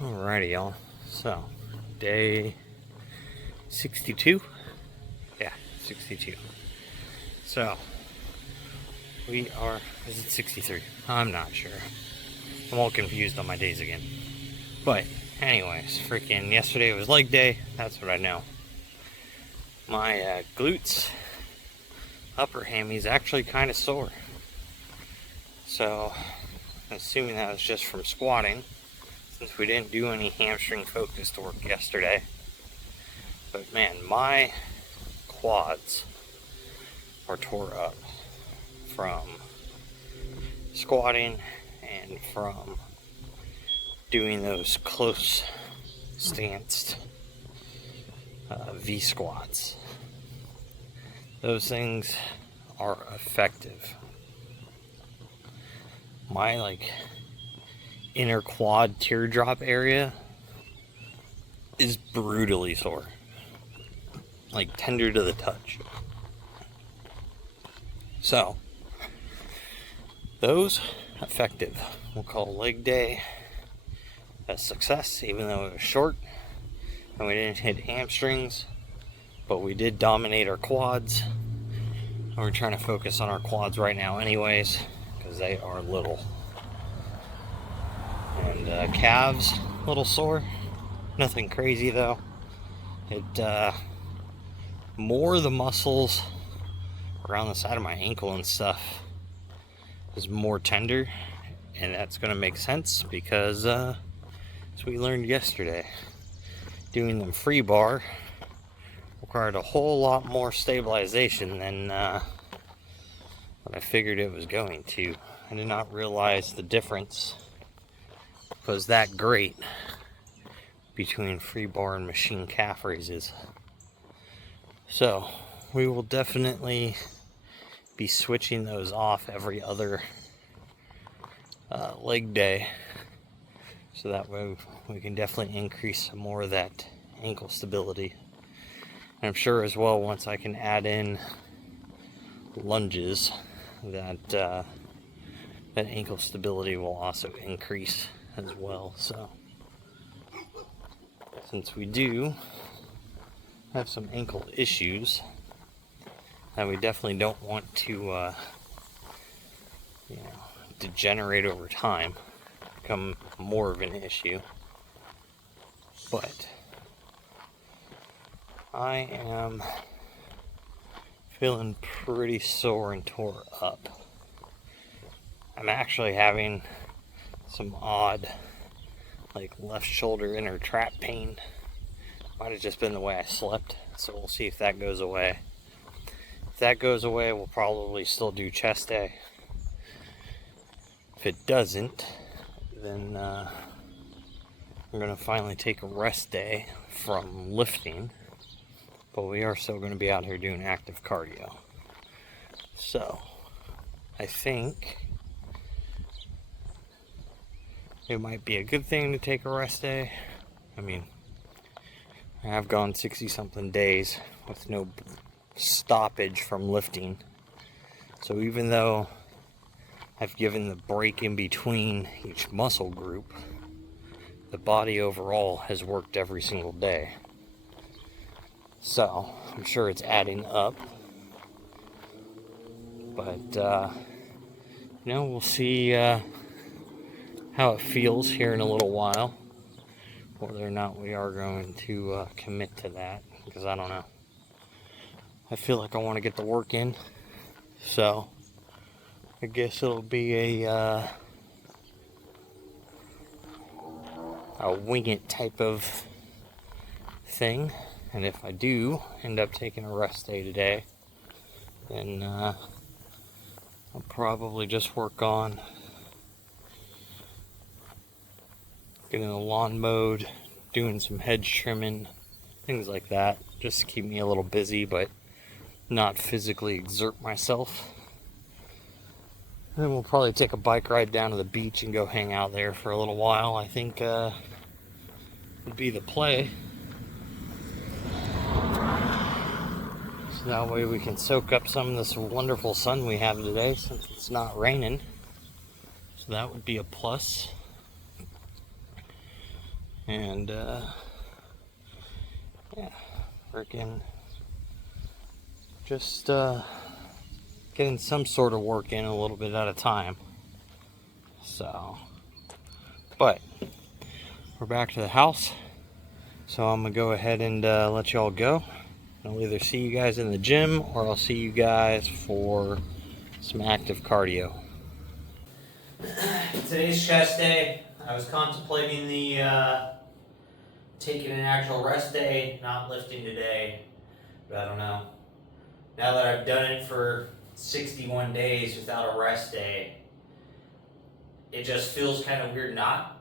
Alrighty, y'all. So, day 62? Yeah, 62. So, is it 63? I'm not sure. I'm all confused on my days again. But, anyways, freaking yesterday was leg day. That's what I know. My glutes, upper hammies actually kind of sore. So, assuming that was just from squatting, since we didn't do any hamstring focused work yesterday. But man, my quads are tore up from squatting and from doing those close stanced V squats. Those things are effective. My inner quad teardrop area is brutally sore, tender to the touch. So those effective. We'll call leg day a success, even though it was short and we didn't hit hamstrings, but we did dominate our quads, and we're trying to focus on our quads right now anyways, because they are little. And calves, a little sore. Nothing crazy though. More the muscles around the side of my ankle and stuff is more tender, and that's going to make sense because as we learned yesterday, doing them free bar required a whole lot more stabilization than what I figured it was going to. I did not realize the difference was that great between free bar and machine calf raises. So we will definitely be switching those off every other leg day, so that way we can definitely increase some more of that ankle stability. And I'm sure as well, once I can add in lunges, that ankle stability will also increase as well. So since we do have some ankle issues that we definitely don't want to degenerate over time, become more of an issue. But I am feeling pretty sore and tore up. I'm actually having some odd left shoulder inner trap pain. Might have just been the way I slept, so we'll see if that goes away. If that goes away, we'll probably still do chest day. If it doesn't, then I'm going to finally take a rest day from lifting, but we are still going to be out here doing active cardio. So I think it might be a good thing to take a rest day. I mean, I have gone 60 something days with no stoppage from lifting. So even though I've given the break in between each muscle group, the body overall has worked every single day. So I'm sure it's adding up. But we'll see how it feels here in a little while, whether or not we are going to commit to that, because I don't know. I feel like I want to get the work in, so I guess it'll be a wing it type of thing. And if I do end up taking a rest day today, then I'll probably just work on getting the lawn mowed, doing some hedge trimming, things like that, just to keep me a little busy, but not physically exert myself. And then we'll probably take a bike ride down to the beach and go hang out there for a little while. I think would be the play. So that way we can soak up some of this wonderful sun we have today, since it's not raining. So that would be a plus. And yeah, working, just getting some sort of work in a little bit at a time. So, but we're back to the house, so I'm gonna go ahead and let y'all go. I'll either see you guys in the gym or I'll see you guys for some active cardio. Today's chest day. I was contemplating the taking an actual rest day, not lifting today, but I don't know. Now that I've done it for 61 days without a rest day, it just feels kind of weird not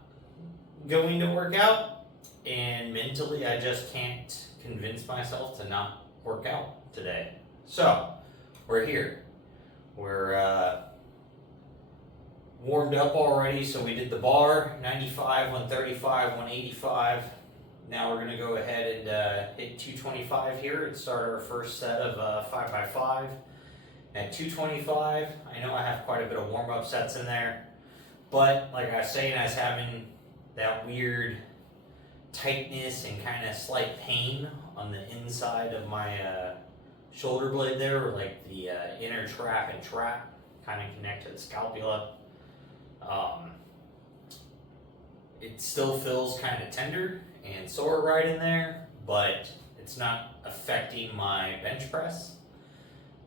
going to work out, and mentally I just can't convince myself to not work out today. So we're here. We're warmed up already, so we did the bar, 95, 135, 185. Now we're going to go ahead and hit 225 here and start our first set of 5x5. At 225, I know I have quite a bit of warm-up sets in there, but like I was saying, I was having that weird tightness and kind of slight pain on the inside of my shoulder blade there, or like the inner trap and trap kind of connect to the scapula. It still feels kind of tender and sore right in there, but it's not affecting my bench press.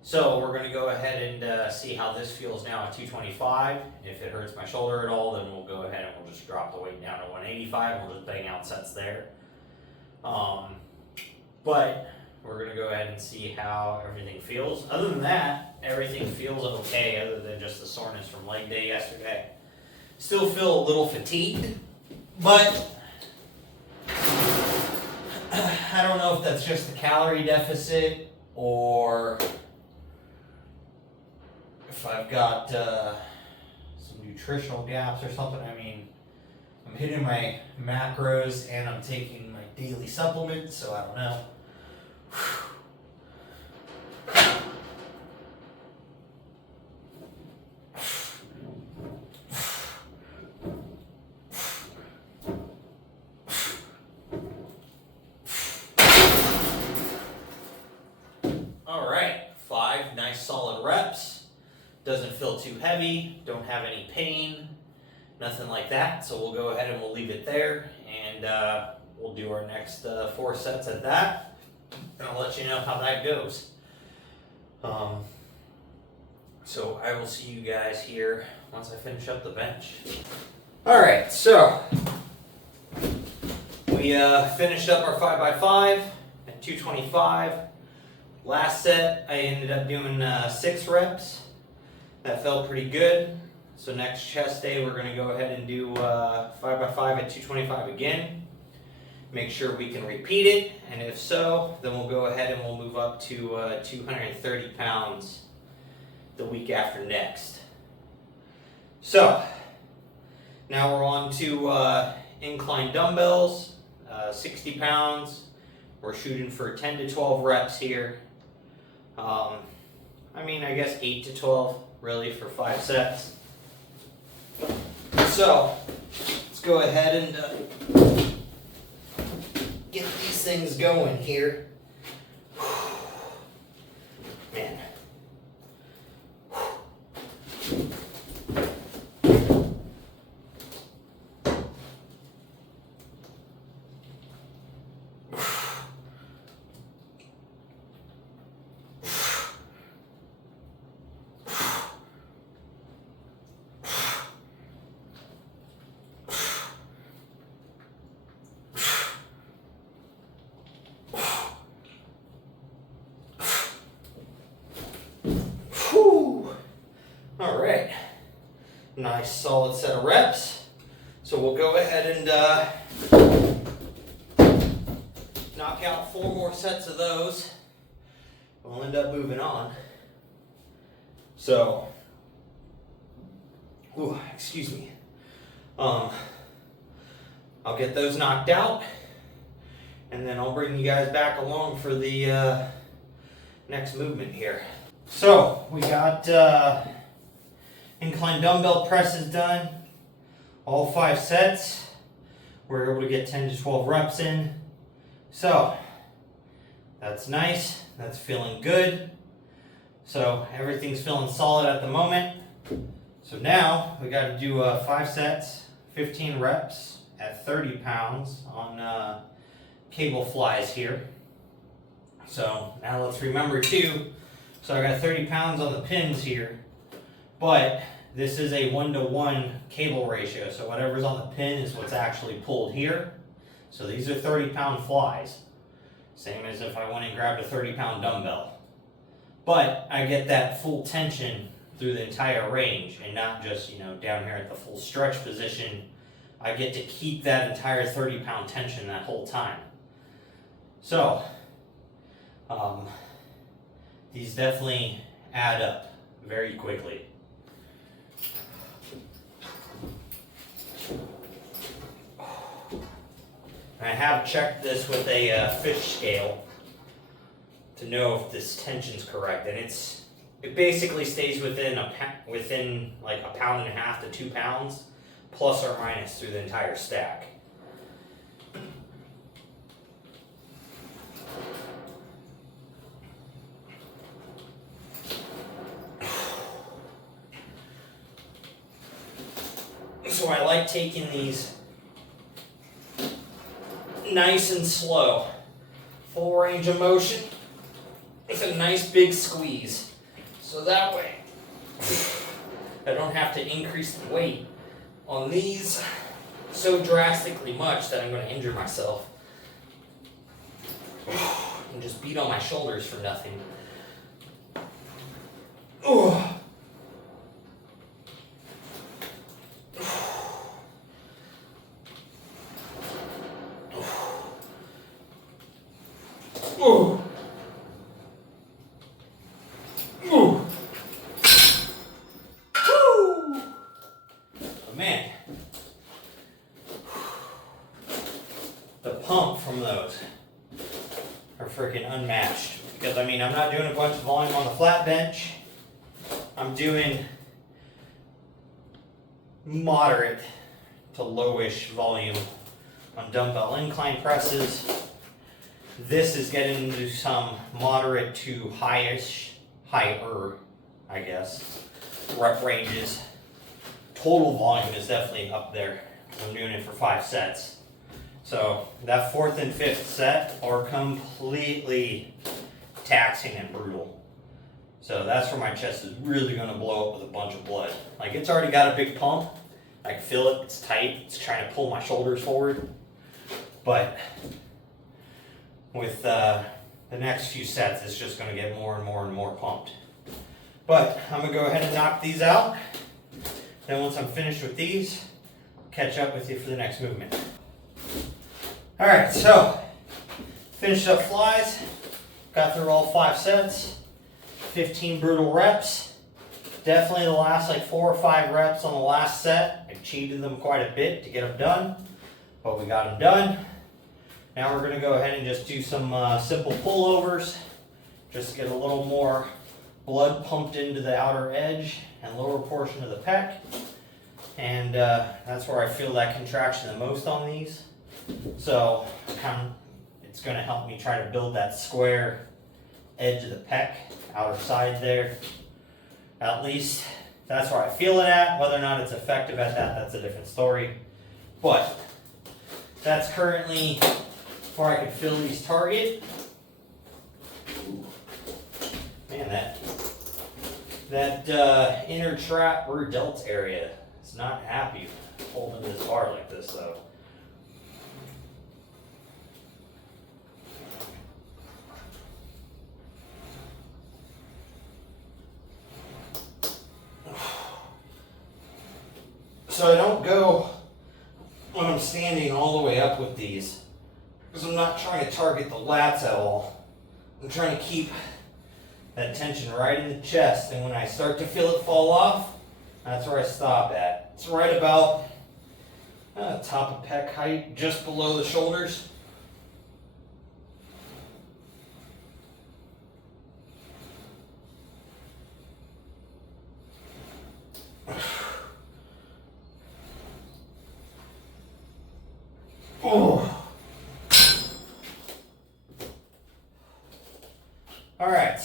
So we're going to go ahead and see how this feels now at 225. If it hurts my shoulder at all, then we'll go ahead and we'll just drop the weight down to 185 and we'll just bang out sets there. But we're going to go ahead and see how everything feels. Other than that, everything feels okay, other than just the soreness from leg day yesterday. Still feel a little fatigued, but I don't know if that's just the calorie deficit or if I've got some nutritional gaps or something. I mean, I'm hitting my macros and I'm taking my daily supplements, so I don't know. All right, 5 nice solid reps. Doesn't feel too heavy, don't have any pain, nothing like that. So we'll go ahead and we'll leave it there, and we'll do our next 4 sets at that, and I'll let you know how that goes. So I will see you guys here once I finish up the bench. All right, so we finished up our 5x5 at 225. Last set, I ended up doing 6 reps. That felt pretty good. So next chest day, we're going to go ahead and do 5x5 at 225 again. Make sure we can repeat it, and if so, then we'll go ahead and we'll move up to 230 pounds the week after next. So now we're on to incline dumbbells, 60 pounds. We're shooting for 10 to 12 reps here. I mean, I guess 8 to 12 really for 5 sets. So let's go ahead and get these things going here. Man. All right, nice solid set of reps. So we'll go ahead and knock out 4 more sets of those. We'll end up moving on. So, excuse me. I'll get those knocked out, and then I'll bring you guys back along for the next movement here. So we got incline dumbbell presses done, all 5 sets. we're able to get 10 to 12 reps in. So that's nice. That's feeling good. So everything's feeling solid at the moment. So now we got to do 5 sets, 15 reps at 30 pounds on cable flies here. So now let's remember too, so I got 30 pounds on the pins here, but this is a 1-to-1 cable ratio. So whatever's on the pin is what's actually pulled here. So these are 30-pound flies. Same as if I went and grabbed a 30-pound dumbbell. But I get that full tension through the entire range and not just, down here at the full stretch position. I get to keep that entire 30-pound tension that whole time. So, these definitely add up very quickly. And I have checked this with a fish scale to know if this tension's correct, and it basically stays within like 1.5 pounds to 2 pounds, plus or minus through the entire stack. So I like taking these nice and slow, full range of motion with a nice big squeeze. So that way I don't have to increase the weight on these so drastically much that I'm going to injure myself and just beat on my shoulders for nothing. Man, the pump from those are freaking unmatched. Because I'm not doing a bunch of volume on the flat bench. I'm doing moderate to lowish volume on dumbbell incline presses. This is getting into some moderate to higher, I guess, rep ranges. Total volume is definitely up there. I'm doing it for 5 sets. So that 4th and 5th set are completely taxing and brutal. So that's where my chest is really going to blow up with a bunch of blood. Like, it's already got a big pump. I can feel it. It's tight. It's trying to pull my shoulders forward. But with the next few sets, it's just going to get more and more and more pumped. But I'm going to go ahead and knock these out. Then once I'm finished with these, catch up with you for the next movement. Alright, so finished up flies, got through all 5 sets, 15 brutal reps. Definitely the last like 4 or 5 reps on the last set. I cheated them quite a bit to get them done, but we got them done. Now we're going to go ahead and just do some simple pullovers, just to get a little more blood pumped into the outer edge and lower portion of the pec. And that's where I feel that contraction the most on these. So it's going to help me try to build that square edge of the pec, outer side there. At least that's where I feel it at. Whether or not it's effective at that, that's a different story. But that's currently where I can feel these target. Ooh. Man, that inner trap or delts area is not happy holding this bar like this though. So I don't go when I'm standing all the way up with these, because I'm not trying to target the lats at all. I'm trying to keep that tension right in the chest, and when I start to feel it fall off, that's where I stop at. It's right about top of pec height, just below the shoulders.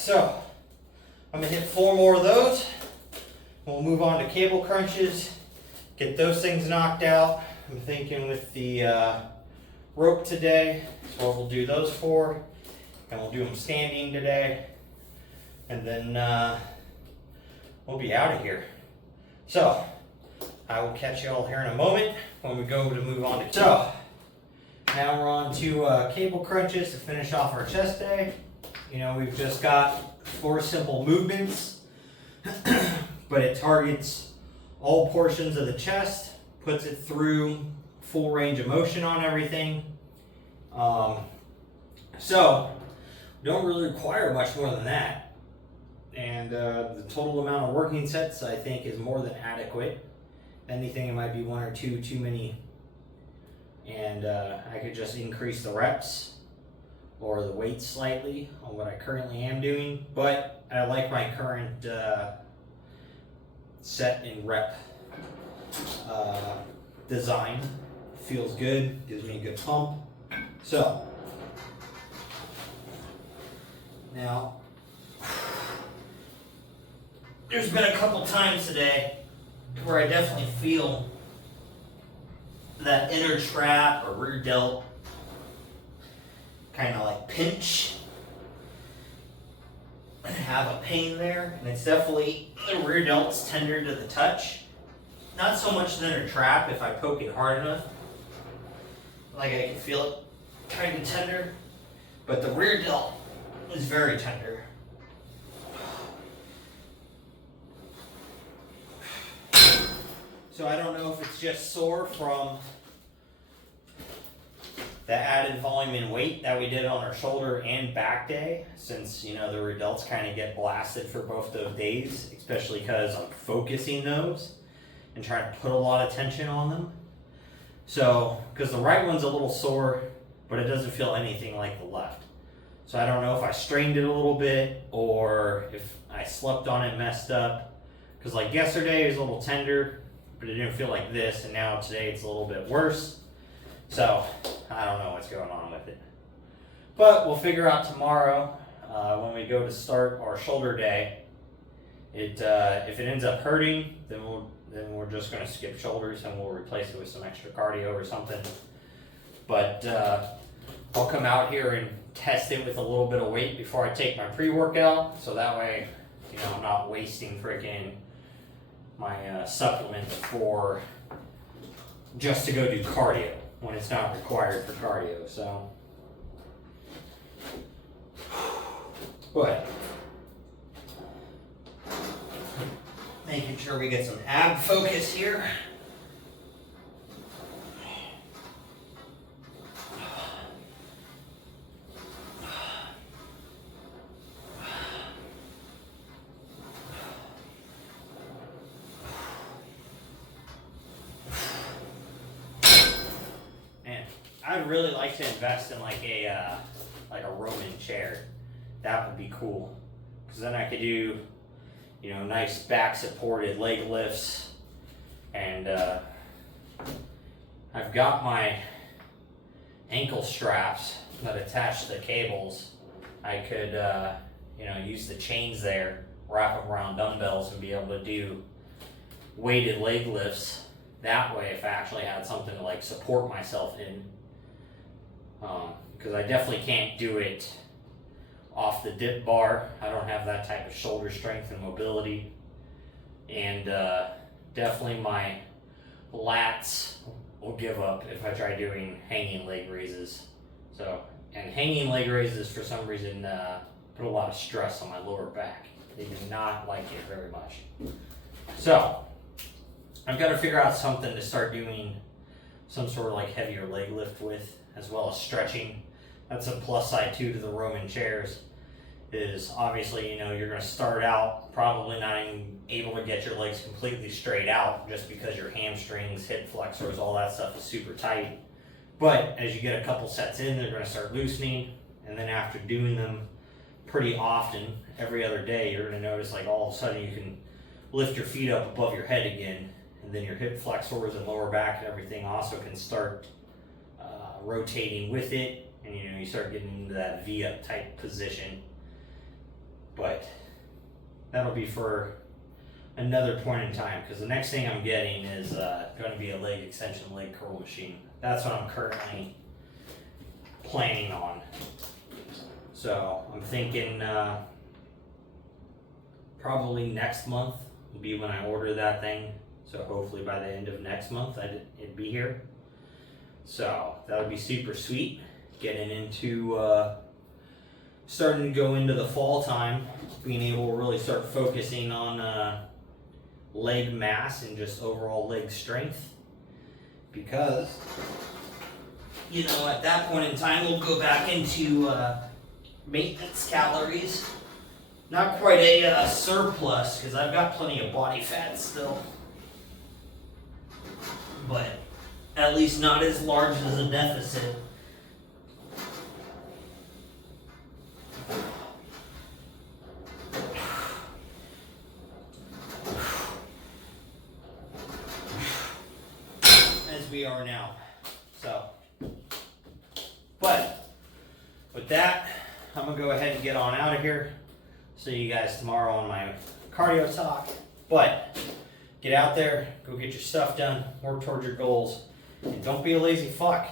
so I'm gonna hit 4 more of those. We'll move on to cable crunches, get those things knocked out. I'm thinking with the rope today, so we'll do those 4, and we'll do them standing today, and then we'll be out of here. So I will catch you all here in a moment when we go to move on to. So now we're on to cable crunches to finish off our chest day. You know, we've just got 4 simple movements, but it targets all portions of the chest, puts it through full range of motion on everything. So we don't really require much more than that. And the total amount of working sets, I think, is more than adequate. Anything, it might be 1 or 2 too many. And I could just increase the reps or the weight slightly on what I currently am doing. But I like my current set and rep design. Feels good, gives me a good pump. So now there's been a couple times today where I definitely feel that inner trap or rear delt kind of like pinch. I have a pain there, and it's definitely, the rear delt's tender to the touch. Not so much the inner trap if I poke it hard enough. Like I can feel it kind of tender, but the rear delt is very tender. So I don't know if it's just sore from the added volume and weight that we did on our shoulder and back day, since, you know, the rear delts kind of get blasted for both those days, especially because I'm focusing those and trying to put a lot of tension on them. So, because the right one's a little sore, but it doesn't feel anything like the left. So I don't know if I strained it a little bit or if I slept on it, messed up. Because like yesterday it was a little tender, but it didn't feel like this, and now today it's a little bit worse. So I don't know what's going on with it. But we'll figure out tomorrow when we go to start our shoulder day. If it ends up hurting, then we're just going to skip shoulders and we'll replace it with some extra cardio or something. But I'll come out here and test it with a little bit of weight before I take my pre-workout, so that way, you know, I'm not wasting freaking my supplements for just to go do cardio when it's not required for cardio. So, but making sure we get some ab focus here. I'd really like to invest in like a Roman chair. That would be cool, because then I could do, you know, nice back supported leg lifts, and I've got my ankle straps that attach the cables. I could you know, use the chains there, wrap them around dumbbells, and be able to do weighted leg lifts that way if I actually had something to like support myself in. Because I definitely can't do it off the dip bar. I don't have that type of shoulder strength and mobility. And definitely my lats will give up if I try doing hanging leg raises. So, and hanging leg raises for some reason put a lot of stress on my lower back. They do not like it very much. So, I've got to figure out something to start doing some sort of like heavier leg lift with, as well as stretching. That's a plus side too to the Roman chairs, is obviously, you know, you're going to start out probably not even able to get your legs completely straight out just because your hamstrings, hip flexors, all that stuff is super tight. But as you get a couple sets in, they're going to start loosening, and then after doing them pretty often, every other day, you're going to notice like all of a sudden you can lift your feet up above your head again, and then your hip flexors and lower back and everything also can start rotating with it, and you know, you start getting into that V-up type position. but that'll be for another point in time, because the next thing I'm getting is going to be a leg extension leg curl machine. That's what I'm currently planning on. So I'm thinking probably next month will be when I order that thing. So hopefully by the end of next month it'd be here. So that would be super sweet. Getting into starting to go into the fall time, being able to really start focusing on leg mass and just overall leg strength, because you know at that point in time we'll go back into maintenance calories. Not quite a surplus, because I've got plenty of body fat still, but at least not as large as a deficit. As we are now. So, but with that, I'm gonna go ahead and get on out of here. See you guys tomorrow on my cardio talk. But get out there, go get your stuff done, work towards your goals, and don't be a lazy fuck.